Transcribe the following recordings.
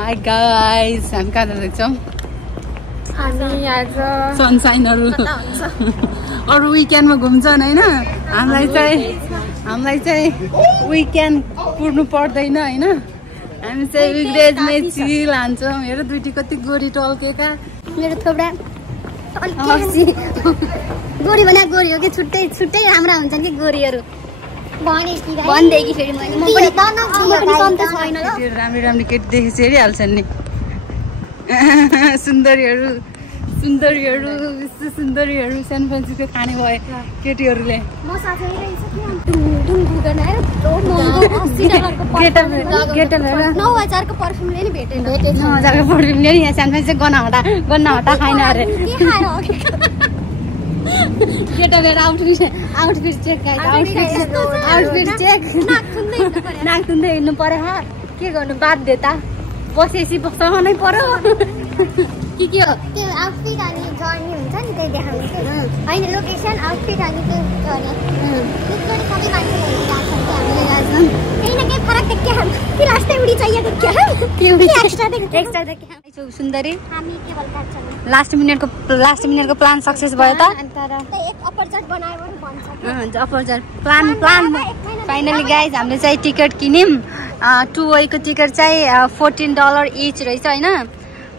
High guys, हामी कहाँ जाँदैछौँ? हामी आज सनसाइनहरू अरू विकेन्डमा घुम्छन् होइन, हामीलाई चाहिँ विकेन्ड कुर्नु पर्दैन होइन। हामी चाहिँ विकडेजमै चिल हान्छौँ। हेर दुईटी कति गोरी टल्केका। मेरो थोप्रा गोरी भने गोरी हो कि छुट्टै छुट्टै राम्रा हुन्छन् कि गोरीहरू भन्दै कि फेरि मैले राम्रो राम्रो केटी देखेपछि हेरिहाल्छन् नि। सुन्दरीहरू सानो फ्रान्सिसको खाने भए केटीहरूले। यहाँ सानो फ्रान्सिसको गन्ना हटा खाएन अरे। केटा लिएर आउटफिट चेक नाक थुन्दै हिँड्नु पर्यो। के गर्नु बाध्यता, बसेपछि बसाउनै पर्यो। के हो त्यो आउटफिट अनि जर्नी हुन्छ नि त्यही देखाउने के होइन, लोकेसन आउटफिट अनि त्यो जर्नी त्यसरी सबै मान्छेहरू जान्छन् कि हामीले जान्छौँ। केही न केही फरक देख्यो कि लास्टै उडी चाहिएको क्या एक्स्ट्रा देख्यो। सुन्दरी हामी केवल काट्छौँ। लास्ट मिनेटको प्लान सक्सेस भयो त। तर एक अपर्चट बनायो भने भन्छ अपर्चट प्लान फाइनली गाइज हामीले चाहिँ टिकट किन्यौँ। 2 वेको टिकट चाहिँ $14 इच रहेछ होइन।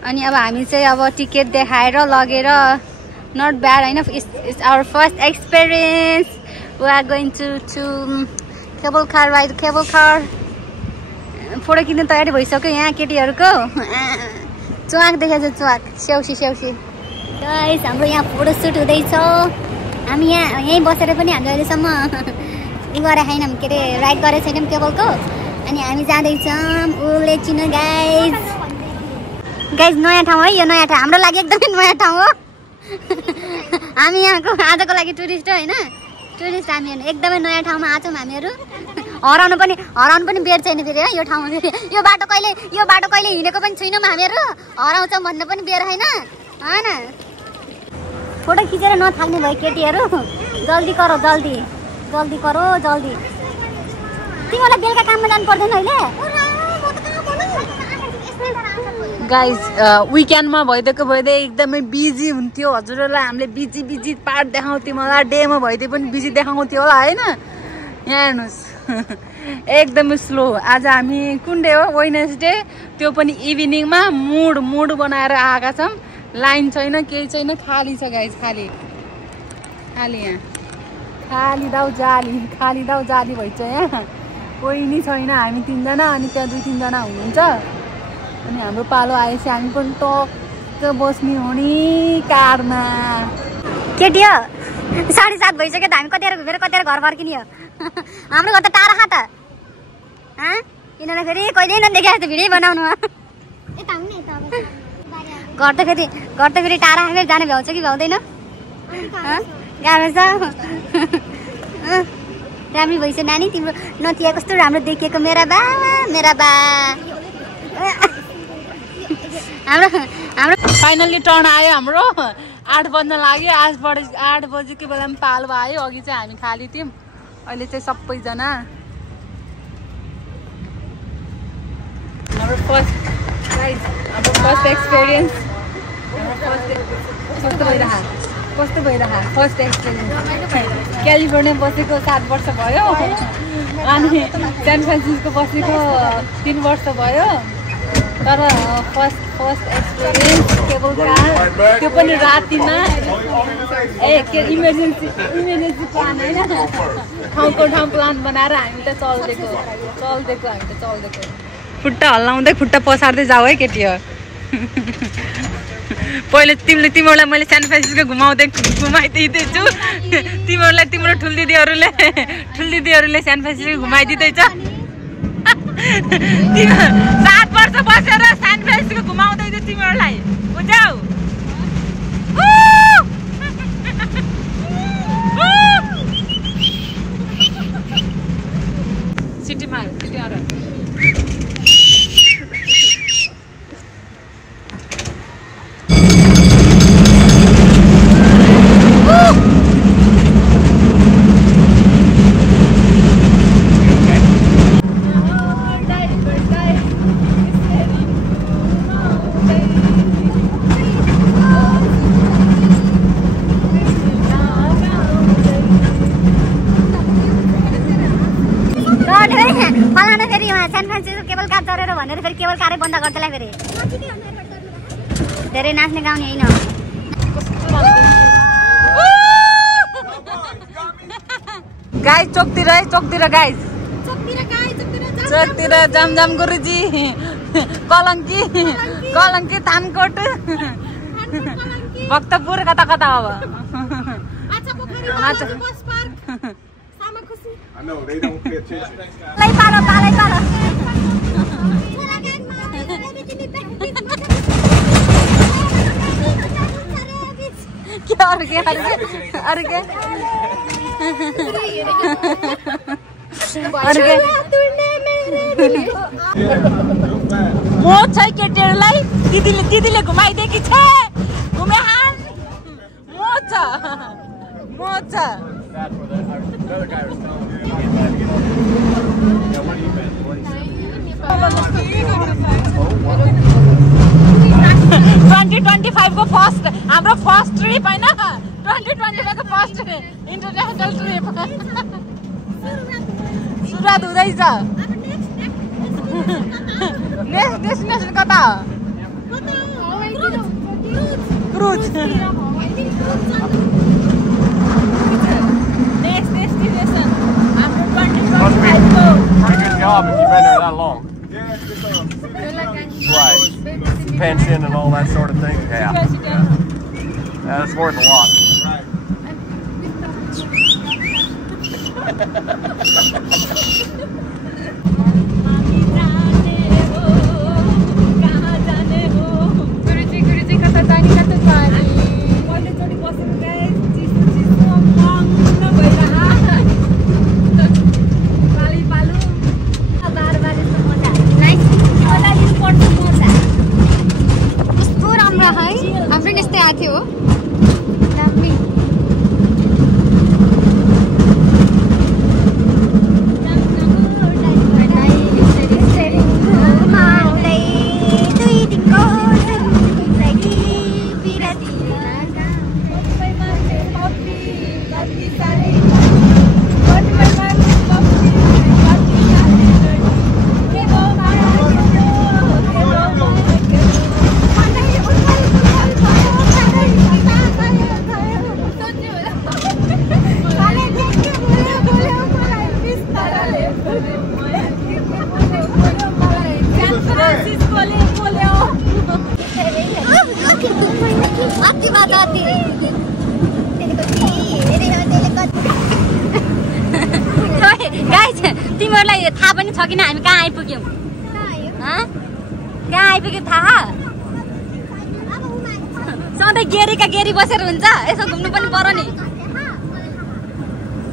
अनि अब हामी चाहिँ अब टिकट देखाएर लगेर नट ब्याड होइन। It's our first experience. We are going to cable car ride. Cable car photo खिच्नु तयारी भइसक्यो यहाँ केटीहरूको। चुवाक देखेको छ, चुवाक स्याउसी गाइस। हाम्रो यहाँ फोटो सुट हुँदैछ। हामी यहीँ बसेर पनि हामीले अहिलेसम्म उ गरेर छैनौँ, के अरे राइड गरेको छैनौँ केबलको। अनि हामी जाँदैछौँ उले चिनो गाइज नयाँ ठाउँ है यो। नयाँ ठाउँ हाम्रो लागि एकदमै नयाँ ठाउँ हो। हामी यहाँको आजको लागि टुरिस्ट हो होइन। टुरिस्ट हामीहरू एकदमै नयाँ ठाउँमा आछौँ हामीहरू। हराउनु पनि बेर छैन फेरि है यो ठाउँमा। फेरि यो बाटो कहिले हिँडेको पनि छैनौँ हामीहरू। हराउँछौँ भन्ने पनि बेर होइन। फोटो खिचेर नथाक्ने भयो केटीहरू। जल्दी करो जल्दी। तिमीहरूलाई बेलुका काममा जानु पर्दैन अहिले गाइज। विकेन्डमा भइदिएको एकदमै बिजी हुन्थ्यो हजुरहरूलाई। हामीले बिजी पार्ट देखाउँथ्यौँ होला। डेमा भइदिए पनि बिजी देखाउँथ्यो होला होइन। यहाँ हेर्नुहोस् एकदमै स्लो। आज हामी कुन डे हो? वेडनेसडे, त्यो पनि इभिनिङमा मुड बनाएर आएका छौँ। लाइन छैन, केही छैन, खाली छ गाइज। खाली यहाँ खाली दाउ जाली भइन्छ यहाँ। कोही नि छैन, हामी 3 जना अनि त्यहाँ 2-3 जना हुनुहुन्छ। अनि हाम्रो पालो आएपछि हामी पनि टक्क बस्ने हो नि कारमा। केटी हो 7:30 भइसक्यो त। हामी कतिखेर घुमेर कतिखेर घर फर्किने हो? हाम्रो घर त टाढा खा त। किनभने फेरि कहिले नदेखाएको त भिडियो बनाउनु घर त फेरि टाढा फेरि जाने भ्याउँछ कि भ्याउँदैन? गाह्रो छ। राम्रो भइस नानी तिम्रो नतिया कस्तो राम्रो देखिएको। मेरा बा हाम्रो फाइनल्ली टर्न आयो हाम्रो। 8 बज्न लाग्यो। 8 बजेको बेलामा पालो आयो। अघि चाहिँ हामी खाली थियौँ, अहिले चाहिँ सबैजना। हाम्रो फर्स्ट एक्सपिरियन्स कस्तो भइरह फर्स्ट एक्सपिरियन्स। क्यालिफोर्निया बसेको 7 वर्ष भयो अनि सान फ्रान्सिस्को बसेको 3 वर्ष भयो। तर फर्स्ट एक्सपिरियन्स केबल कार, त्यो पनि रातिमा। इमर्जेन्सी प्लान होइन, ठाउँको ठाउँ प्लान बनाएर हामी त चल्दिएको। खुट्टा हल्लाउँदै खुट्टा पसार्दै जाऊ है केटी हो। पहिले तिमीहरूलाई मैले सान फ्रान्सिस्को घुमाइदिँदैछु। तिमीहरूलाई तिम्रो ठुल्दिदीहरूले सान फ्रान्सिस्को घुमाइदिँदैछ। 7 वर्ष बसेर सान फ्रान्सिस्को घुमाउँदैछु तिमीहरूलाई, बुझ्यौ? सिटीमा मान्छे केबल कार चढेर भनेर फेरि केबल कारै बन्द गर्दैला फेरि धेरै नाच्ने गाउने हैन गाइस चोकतिर गाइस चोकतिर जाम गुरुजी कलंकी थानकोट भक्तपुर कता अब I know, they don't pay attention. केटीहरूलाई दिदीले घुमाइदिएकी छ घुमे हाल मोच 2025 को फर्स्ट हाम्रो फर्स्ट ट्रिप हैन 2025 को फर्स्ट इन्टरनेशनल ट्रिप सुरुवात हुँदैछ नेक्स्ट डेस्टिनेसन कता क्रुज नेक्स्ट डेस्टिनेसन हाम्रो 2025 को pretty good job if you've been there that long. Right. Pension and all that sort of thing. Yeah. That's worth a lot. तिमीहरुलाई थाहा पनि छ किन हामी कहाँ आइपुग्यौं कहाँ आइपुग्यौं थाहा सधैँ गेरी बसेर हुन्छ यसो घुम्नु पनि पर्यो नि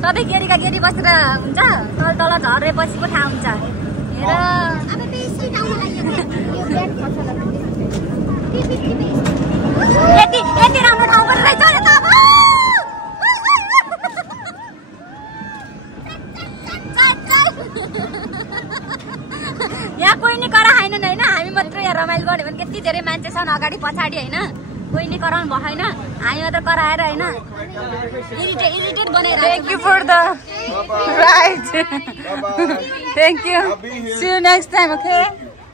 सधैँ गेरी बसेर हुन्छ तल झरेपछि पो थाहा हुन्छ हेर यति राम्रो ठाउँ पनि रहेछ यहाँ कोही नि करा हैन हैन हामी मात्र यहाँ रमाइलो गर्यो भने कति धेरै मान्छे छन् अगाडि पछाडी हैन कोही नि कराउनु भएन हामी मात्र कराएर हैन इरिटेट बनाएर thank you for the ride thank you see you next time okay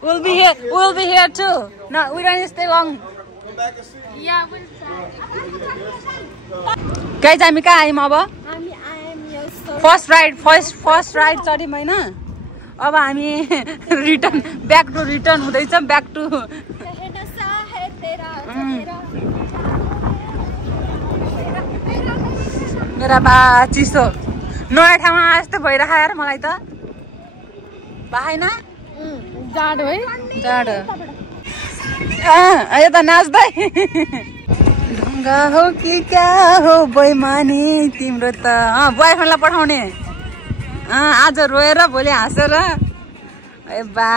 we'll be here too no we don't stay long guys हामी कहाँ आयौं अब फर्स्ट राइड चढ्यौं हैन अब हामी ब्याक टु रिटर्न हुँदैछ ब्याक टु मेरा बा चिसो नयाँ ठाउँमा जस्तो भइरहेको यार मलाई त भएन जाडो है जाडो यता नाच्दै ढुङ्गा हो कि क्या हो बैमानी तिम्रो त बोयफ्रेन्डलाई पठाउने आज रोएर भोलि हाँसेर ए बा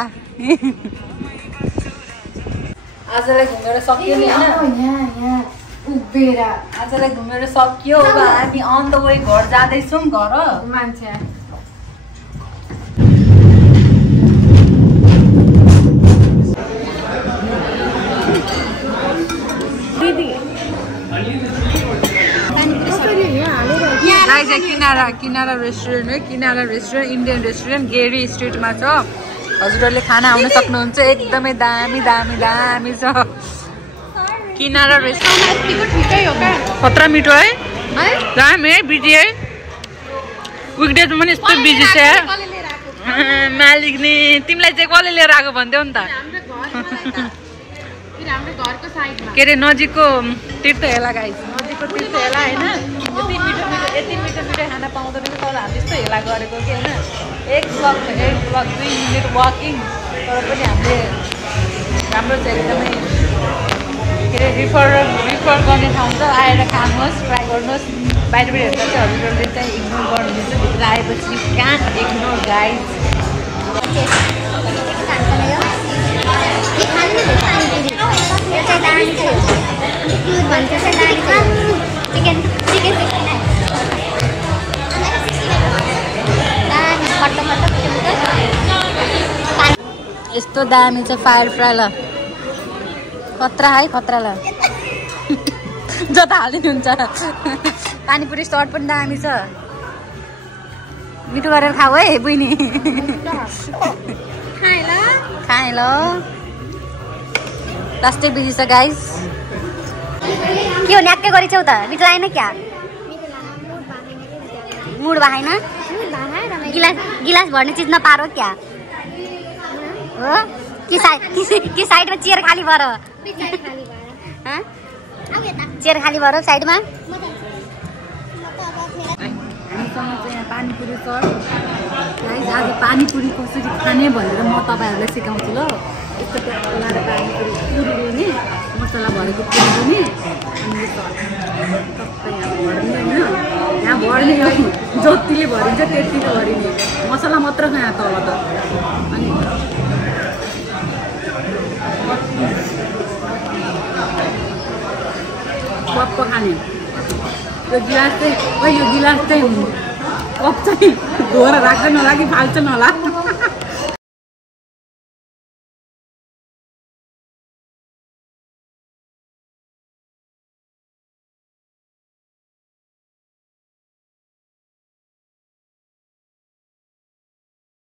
आजलाई घुमेर सक्यो नि आजलाई घुमेर सक्यो अब हामी अन द वे घर जाँदैछौँ घर मान्छे किनारा रेस्टुरेन्ट है किनारा रेस्टुरेन्ट इन्डियन रेस्टुरेन्ट गेरी स्ट्रिटमा छ हजुरहरूले खाना आउन सक्नुहुन्छ एकदमै दामी दामी दामी छ किनारा रहेछ खतरा मिठो है दामी है बिजी है विकडेज पनि यस्तो बिजी छ मालिक नि तिमीलाई चाहिँ कसले लिएर आएको भन्थ्यौ नि त के अरे नजिकको तीर्थहेला गाइस नजिकको तीर्थहेला होइन यति मिठो खाना पाउँदो रहेछ तर हामी यस्तो हेला गरेको कि होइन 1 ब्लक 2 मिनट वाकिङ तर पनि हामीले राम्रो छ एकदमै के अरे रिफर गर्ने ठाउँ छ आएर खानुहोस् ट्राई गर्नुहोस् बाहिर हेर्दा चाहिँ हजुरहरूले चाहिँ इग्नोर गर्नुहुन्छ भित्र आएपछि कहाँ इग्नोर गाइस यस्तो दामी छ फायर फ्राई ल खतरा है खतरा ल जता हालिदिनुहुन्छ पानीपुरी सर्ट पनि दामी छ मिठो गरेर खाऊ है बहिनी खाए ल लास्टै बिजी छ गाइस के हो न्याक्कै गरिछौ त मिठो लागेन क्या मुड भएन गिलास भर्ने चिज नपारो क्या हो कि साइडमा चेयर खाली भएर चेयर खाली भएर साइडमा पानीपुरी सर आज पानीपुरी कसरी खाने भनेर म तपाईँहरूलाई सिकाउँछु ल यस्तो लगाएर पानीपुरी पुरी लिने मसला भरेको पुरी लिने अनि सबै यहाँ भर्ने होइन जतिले भरिन्छ त्यतिले भरिने मसला मात्र छ यहाँ तल त अनि कप खाने यो गिलास चाहिँ कप चाहिँ धोएर राख्दैन होला कि फाल्छ होला